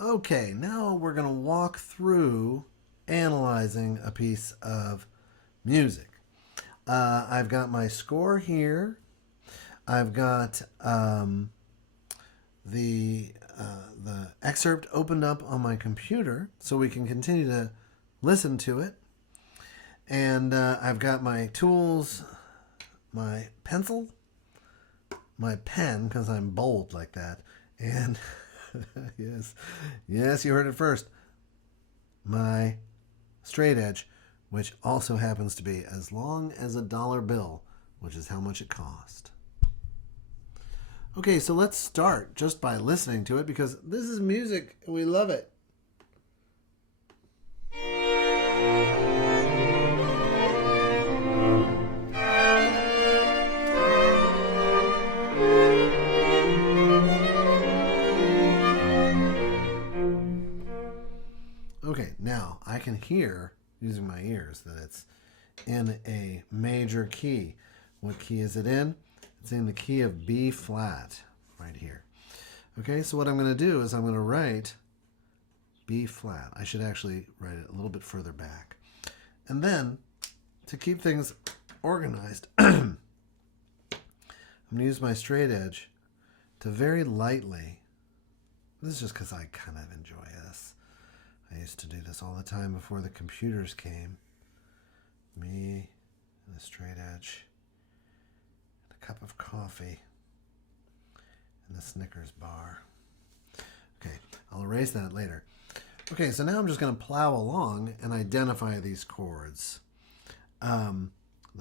Okay, now we're going to walk through analyzing a piece of music. I've got my score here. I've got the excerpt opened up on my computer so we can continue to listen to it. And I've got my tools, my pencil, my pen, because I'm bold like that. And yes, yes, you heard it first. My straight edge, which also happens to be as long as a dollar bill, which is how much it cost. Okay, so let's start just by listening to it because this is music and we love it. Okay, now I can hear using my ears that it's in a major key. What key is it in? It's in the key of B flat right here. Okay, so what I'm going to do is I'm going to write B flat. I should actually write it a little bit further back. And then to keep things organized, I'm going to use my straight edge to very lightly. This is just because I kind of enjoy this. I used to do this all the time before the computers came. Me and a straight edge, and a cup of coffee, and a Snickers bar. Okay, I'll erase that later. Okay, so now I'm just going to plow along and identify these chords. The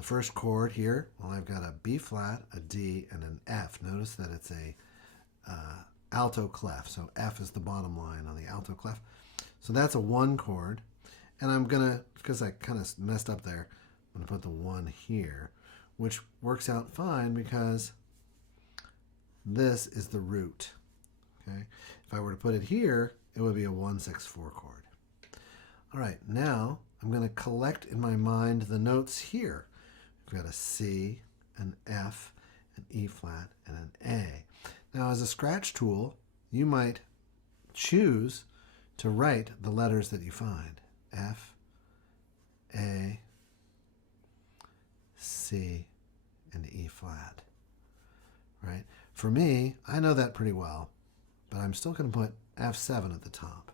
first chord here, well, I've got a B flat, a D, and an F. Notice that it's a alto clef, so F is the bottom line on the alto clef. So that's a 1 chord. And I'm going to, because I kind of messed up there, I'm going to put the 1 here, which works out fine because this is the root. Okay. If I were to put it here, it would be a 1-6-4 chord. All right, now I'm going to collect in my mind the notes here. We've got a C, an F, an E flat, and an A. Now, as a scratch tool, you might choose to write the letters that you find. F, A, C, and E flat. Right? For me, I know that pretty well, but I'm still going to put F7 at the top.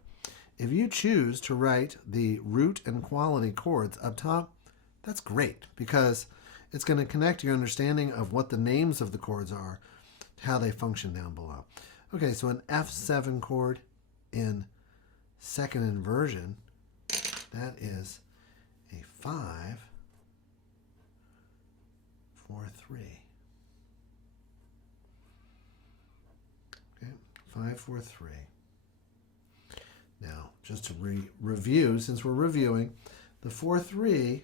If you choose to write the root and quality chords up top, that's great because it's going to connect your understanding of what the names of the chords are to how they function down below. Okay, so an F7 chord in second inversion, that is a 5, 4, 3. Okay, 5, 4, 3. Now, just to review, since we're reviewing, the 4, 3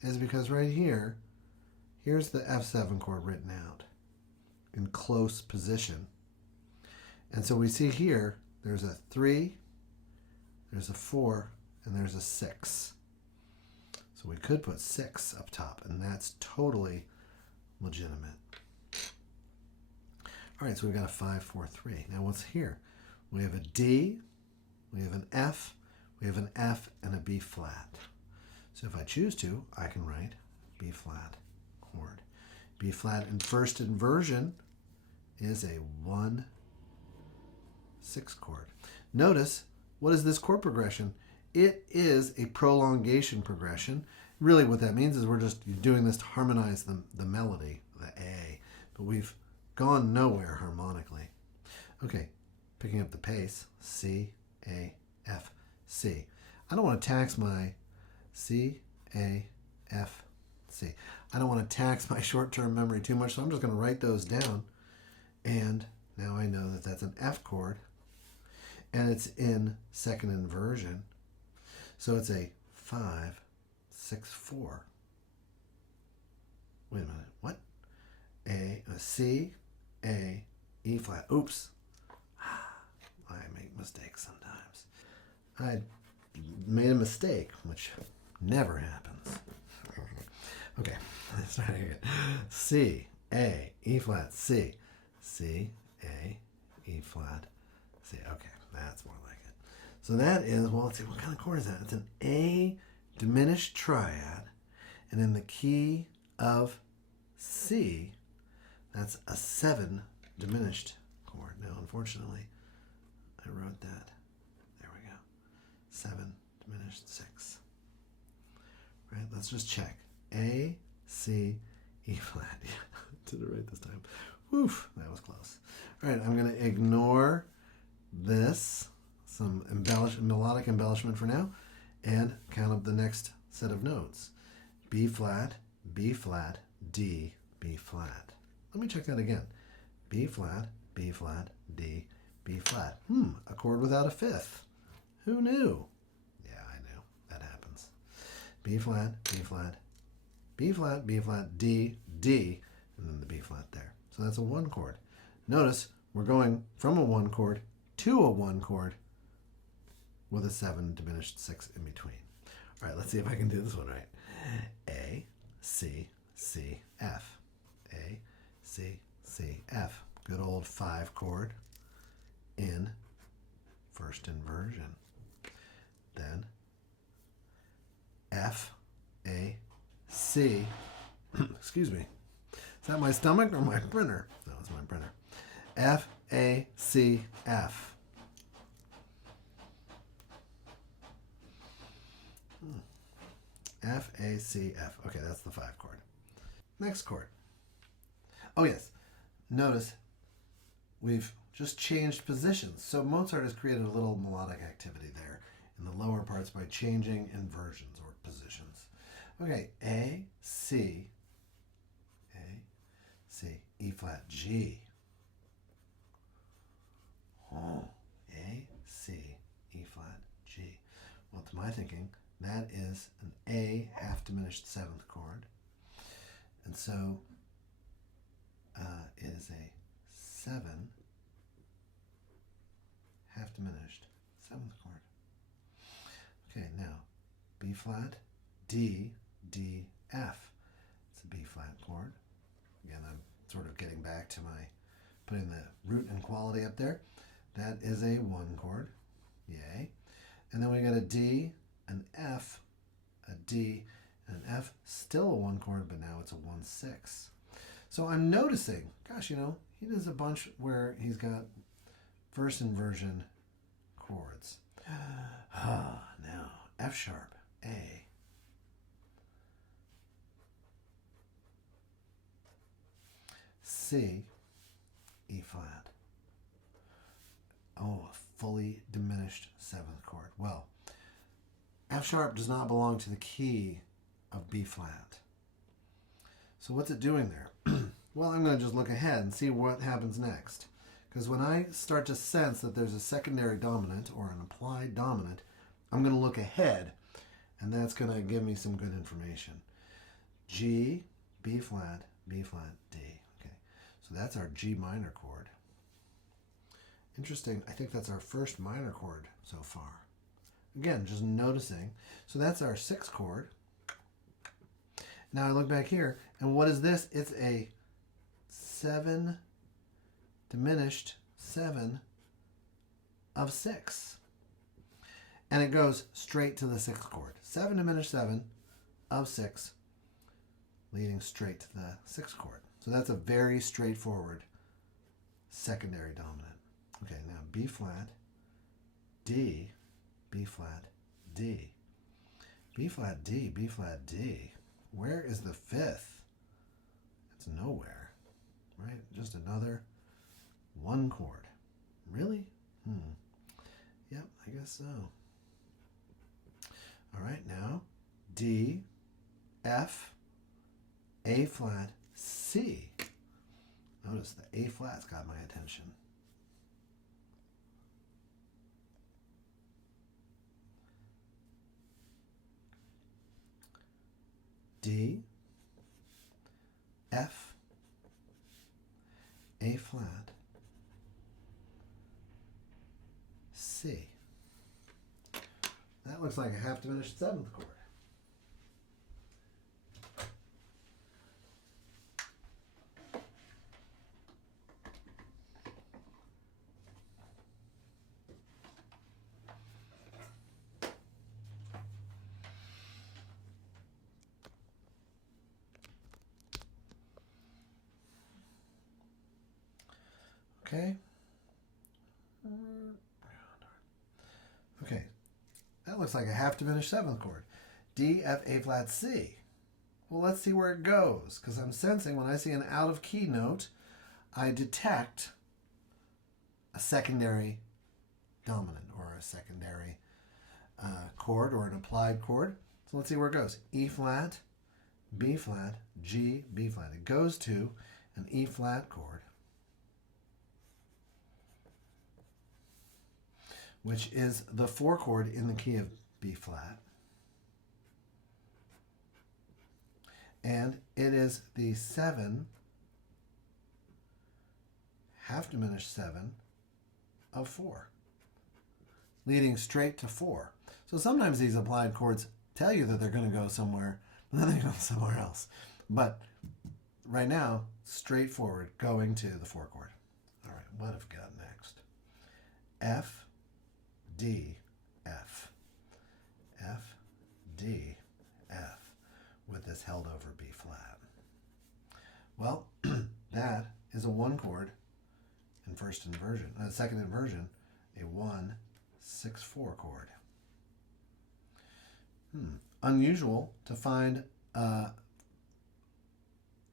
is because right here, here's the F7 chord written out in close position. And so we see here, there's a 3, there's a 4, and there's a 6. So we could put 6 up top, and that's totally legitimate. All right, so we've got a 5, 4, 3. Now what's here? We have a D, we have an F, we have an F, and a B flat. So if I choose to, I can write B flat chord. B flat in first inversion is a 1-6 chord. Notice, what is this chord progression? It is a prolongation progression. Really what that means is we're just doing this to harmonize the melody, the A, but we've gone nowhere harmonically. Okay, picking up the pace, C, A, F, C. I don't want to tax my C, A, F, C. I don't want to tax my short-term memory too much, so I'm just going to write those down. And now I know that that's an F chord, and it's in second inversion. So it's a 5, 6, 4. Wait a minute, what? A C, A, E flat. Oops. I make mistakes sometimes. I made a mistake, which never happens. Okay, let's try it again. C, A, E flat, C. C, A, E flat, See, okay, that's more like it. So that is, well, let's see, what kind of chord is that? It's an A diminished triad, and in the key of C, that's a 7 diminished chord. Now, unfortunately, I wrote that. There we go. 7 diminished 6. Right, let's just check. A, C, E flat. Yeah, did it right this time. Woof, that was close. All right, I'm going to ignore this, some melodic embellishment for now, and count up the next set of notes. B flat, B flat, D, B flat. Let me check that again. B flat, B flat, D, B flat. A chord without a fifth. Who knew? Yeah, I knew. That happens. B flat, B flat, B flat, B flat, D, D, and then the B flat there. So that's a 1 chord. Notice we're going from a 1 chord to a 1 chord with a 7 diminished 6 in between. All right, let's see if I can do this one right. A, C, C, F. A, C, C, F. Good old 5 chord in first inversion. Then F, A, C. Excuse me. Is that my stomach or my printer? No, it's my printer. F, A, C, F. F, A, C, F. Okay, that's the 5 chord. Next chord. Oh, yes. Notice we've just changed positions. So Mozart has created a little melodic activity there in the lower parts by changing inversions or positions. Okay, A, C, E flat, G. Oh, A, C, E flat, G. Well, to my thinking, that is an A half diminished 7th chord. And so it is a 7 half diminished 7th chord. Okay, now B flat, D, D, F. It's a B flat chord. Again, I'm sort of getting back to my putting the root and quality up there. That is a 1 chord. Yay. And then we got a D, an F, a D, and an F, still a 1 chord, but now it's a 1/6. So I'm noticing, gosh, he does a bunch where he's got first inversion chords. Now, F sharp, A. C, E flat. Oh, a fully diminished 7th chord. Well, F sharp does not belong to the key of B flat. So what's it doing there? Well, I'm going to just look ahead and see what happens next. Because when I start to sense that there's a secondary dominant or an applied dominant, I'm going to look ahead, and that's going to give me some good information. G, B flat, D. Okay, so that's our G minor chord. Interesting, I think that's our first minor chord so far. Again, just noticing. So that's our 6th chord. Now I look back here, and what is this? It's a 7 diminished 7 of 6. And it goes straight to the 6th chord. 7 diminished 7 of 6, leading straight to the 6th chord. So that's a very straightforward secondary dominant. Okay, now B flat, D, B flat, D. B flat, D, B flat, D. Where is the 5th? It's nowhere, right? Just another 1 chord. Really? Yep, I guess so. All right, now D, F, A flat, C. Notice the A flat's got my attention. D, F, A flat, C. That looks like a half diminished 7th chord. Okay. Okay. That looks like a half diminished seventh chord. D, F, A flat, C. Well, let's see where it goes, because I'm sensing when I see an out of key note, I detect a secondary dominant or a secondary chord or an applied chord. So let's see where it goes. E flat, B flat, G, B flat. It goes to an E flat chord, which is the 4 chord in the key of B flat. And it is the 7, half diminished 7 of 4, leading straight to 4. So sometimes these applied chords tell you that they're going to go somewhere, and then they go somewhere else. But right now, straightforward, going to the 4 chord. All right, what have we got next? F, D, F. F, D, F, with this held over B flat. Well, that is a 1 chord in first inversion. Second inversion, a 1, 6, 4 chord. Unusual to find a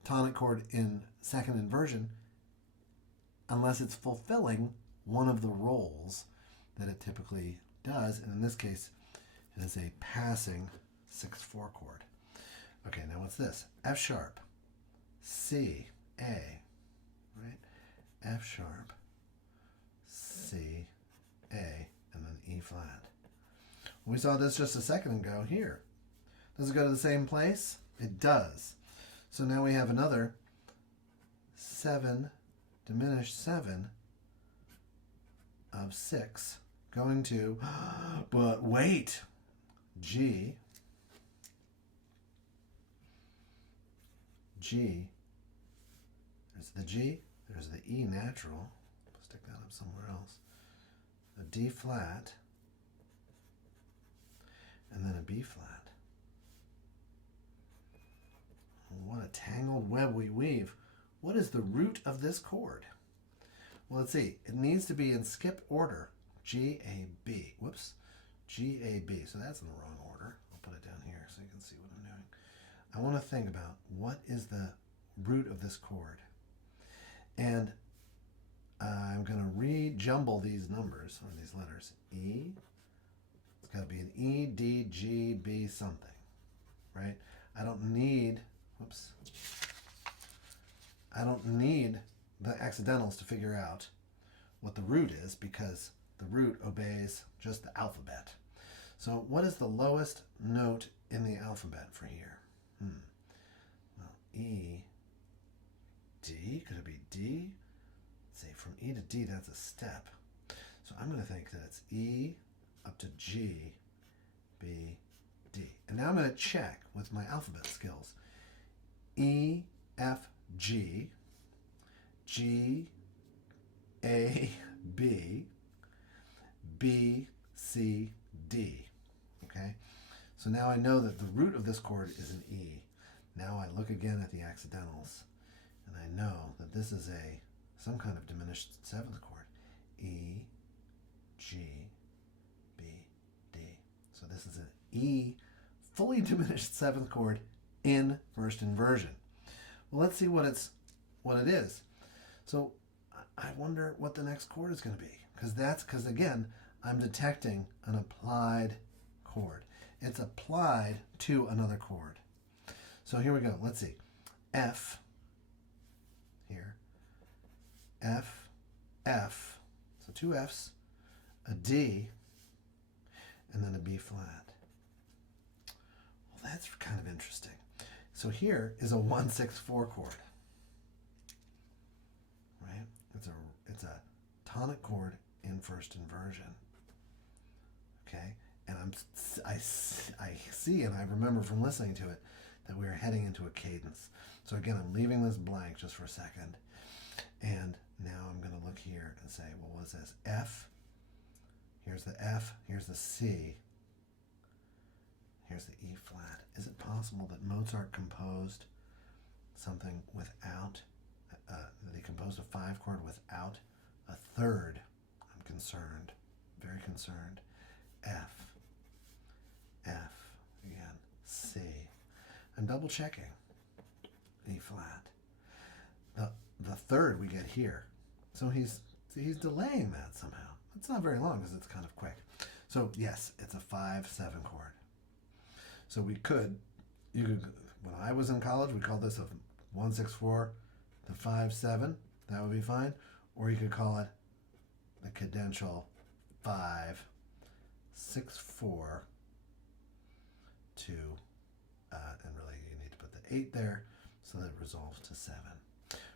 tonic chord in second inversion unless it's fulfilling one of the roles that it typically does. And in this case, it is a passing 6/4 chord. Okay, now what's this? F sharp, C, A, right? F sharp, C, A, and then E flat. We saw this just a second ago here. Does it go to the same place? It does. So now we have another 7, diminished 7 of 6 going to, but wait, G, G, there's the G, there's the E natural, stick that up somewhere else, a D flat, and then a B flat. What a tangled web we weave. What is the root of this chord? Well, let's see. It needs to be in skip order. G, A, B. Whoops. G, A, B. So that's in the wrong order. I'll put it down here so you can see what I'm doing. I want to think about what is the root of this chord. And I'm going to re-jumble these numbers, or these letters. E. It's got to be an E, D, G, B, something. Right? I don't need... Whoops. I don't need the accidentals to figure out what the root is because the root obeys just the alphabet. So what is the lowest note in the alphabet for here? Well, E, D, could it be D? Let's see, from E to D, that's a step. So I'm going to think that it's E up to G, B, D. And now I'm going to check with my alphabet skills. E, F, G, G, A, B, B, C, D. Okay? So now I know that the root of this chord is an E. Now I look again at the accidentals, and I know that this is some kind of diminished seventh chord. E, G, B, D. So this is an E, fully diminished seventh chord in first inversion. Well, let's see what it is. So I wonder what the next chord is going to be, because again, I'm detecting an applied chord. It's applied to another chord. So here we go. Let's see. F here. F, F. So 2 Fs, a D, and then a B flat. Well, that's kind of interesting. So here is a 1-6-4 chord, right? It's a tonic chord in first inversion, okay? And I see, and I remember from listening to it, that we are heading into a cadence. So again, I'm leaving this blank just for a second, and now I'm going to look here and say, well, what is this? F. Here's the F. Here's the C. Here's the E flat. Is it possible that Mozart composed something without, that he composed a 5 chord without A third, I'm concerned, very concerned. F, F, again, C. I'm double checking. E flat. The third we get here. So he's delaying that somehow. It's not very long because it's kind of quick. So yes, it's a 5/7 chord. So you could, when I was in college, we called this a 1/6/4 to 5/7. That would be fine. Or you could call it the cadential 5/6/4 to, and really you need to put the 8 there so that it resolves to 7.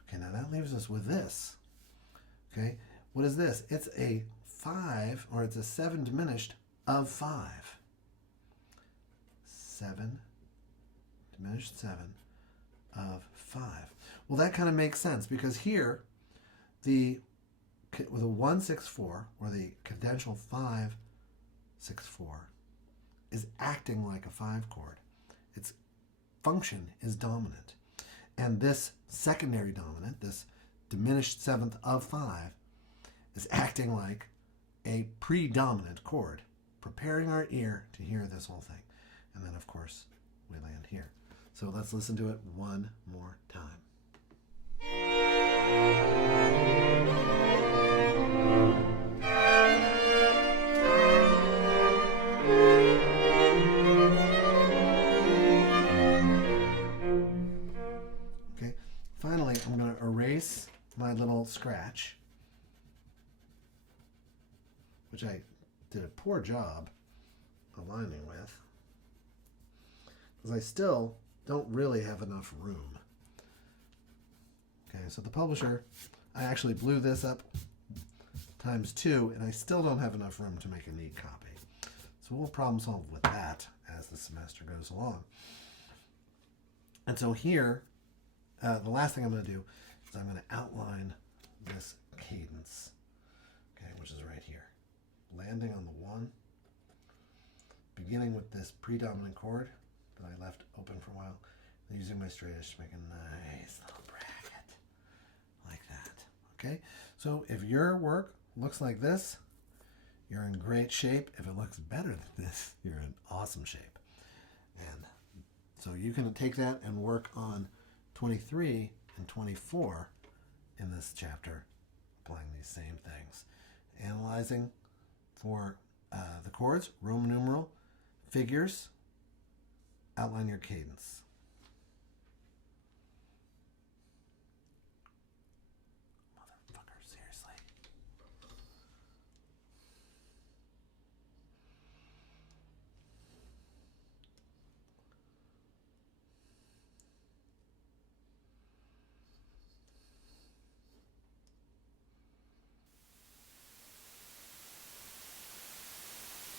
Okay, now that leaves us with this. Okay, what is this? It's a 5, or it's a 7 diminished of 5. 7 diminished 7 of 5. Well, that kind of makes sense because here, with a 1/6/4, or the cadential 5/6/4, is acting like a 5 chord. Its function is dominant. And this secondary dominant, this diminished 7th of 5, is acting like a predominant chord, preparing our ear to hear this whole thing. And then, of course, we land here. So let's listen to it one more time. Okay, finally, I'm going to erase my little scratch, which I did a poor job aligning with, because I still don't really have enough room. Okay, so the publisher, I actually blew this up ×2, and I still don't have enough room to make a neat copy. So we'll problem solve with that as the semester goes along. And so here, the last thing I'm going to do is I'm going to outline this cadence, okay, which is right here. Landing on the 1, beginning with this predominant chord that I left open for a while, and using my straight edge to make a nice little bracket like that. Okay, so if your work looks like this, you're in great shape. If it looks better than this, you're in awesome shape. And so you can take that and work on 23 and 24 in this chapter, applying these same things. Analyzing for the chords, Roman numeral, figures, outline your cadence.